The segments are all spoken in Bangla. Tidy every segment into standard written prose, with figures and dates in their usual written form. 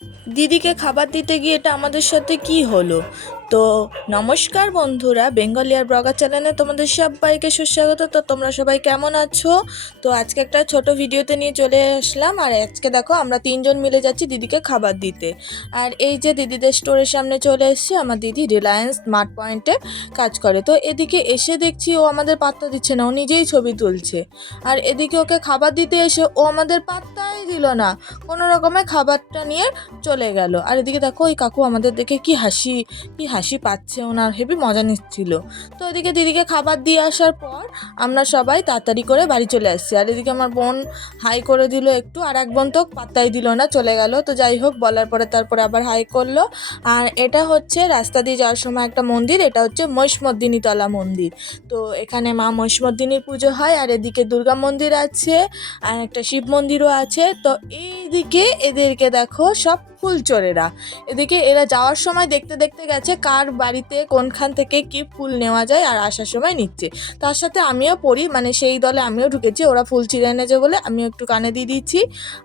দিদিকে খাবার দিতে গিয়ে এটা আমাদের সাথে কি হলো। তো নমস্কার বন্ধুরা, বেঙ্গলিয়ার ব্লগার চ্যানেলে তোমাদের সবাইকে সুস্বাগত। তো তোমরা সবাই কেমন আছো? তো আজকে একটা ছোট ভিডিওতে নিয়ে চলে আসলাম। আর আজকে দেখো আমরা তিনজন মিলে যাচ্ছি দিদিকে খাবার দিতে। আর এই যে দিদিদের স্টোরের সামনে চলে এসেছি। আমার দিদি রিলায়েন্স স্মার্ট পয়েন্টে কাজ করে। তো এদিকে এসে দেখছি ও আমাদের পাত্তা দিচ্ছে না, ও নিজেই ছবি তুলছে। আর এদিকে ওকে খাবার দিতে এসে ও আমাদের পাত্তাই দিল না, কোনো রকমে খাবারটা নিয়ে চলে গেল। আর এদিকে দেখো ওই কাকু আমাদের দেখে কি হাসি পাচ্ছে, ওনার হেবি মজা নিচ্ছিল। তো এদিকে দিদিকে খাবার দিয়ে আসার পর আমরা সবাই তাড়াতাড়ি করে বাড়ি চলে আসছি। আর এদিকে আমার বোন হাই করে দিল একটু, আর এক বোন তো পাত্তাই দিল না, চলে গেল। তো যাই হোক, বলার পরে তারপরে আবার হাই করলো। আর এটা হচ্ছে রাস্তা দিয়ে যাওয়ার সময় একটা মন্দির, এটা হচ্ছে মহিষমর্দিনী তলা মন্দির। তো এখানে মা মহিষমর্দিনীর পুজো হয়। আর এদিকে দুর্গা মন্দির আছে, আর একটা শিব মন্দিরও আছে। তো এইদিকে এদেরকে দেখো সব ফুলচোরেরা, এদিকে এরা যাওয়ার সময় দেখতে দেখতে গেছে কার বাড়িতে কোনখান থেকে কি ফুল নেওয়া যায়, আর আসার সময় নিচ্ছে। তার সাথে আমিও পড়ি, মানে সেই দলে আমিও ঢুকেছি। ওরা ফুল ছিঁড়ে এনেছে বলে আমিও একটু কানে দিয়ে দিচ্ছি।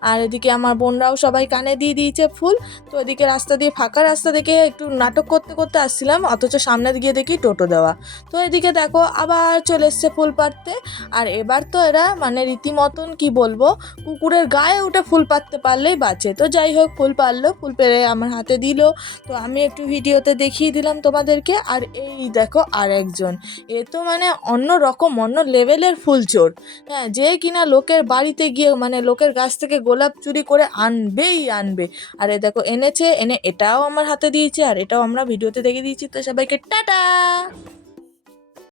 আর এদিকে আমার বোনরাও সবাই কানে দিয়ে দিয়েছে ফুল। তো এদিকে রাস্তা দিয়ে ফাঁকা রাস্তা দেখে একটু নাটক করতে করতে আসছিলাম, অথচ সামনে গিয়ে দেখি টোটো দেওয়া। তো এদিকে দেখো আবার চলে এসছে ফুল পাড়তে। আর এবার তো এরা মানে রীতিমতন কি বলবো, কুকুরের গায়ে উঠে ফুল পাড়তে পারলেই বাঁচে। তো যাই হোক, ফুল পারলো, ফুল পেড়ে আমার হাতে দিল। তো আমি একটু ভিডিওতে দেখিয়ে দিলাম তোমাদেরকে। আর এই দেখো আর একজন, এ তো মানে অন্য রকম অন্য লেভেলের ফুল চোর। হ্যাঁ, যে কিনা লোকের বাড়িতে গিয়ে মানে লোকের গাছ থেকে গোলাপ চুরি করে আনবেই আনবে। আর এ দেখো এনেছে, এনে এটাও আমার হাতে দিয়েছে, আর এটাও আমরা ভিডিওতে দেখে দিয়েছি। তো সবাইকে টাটা।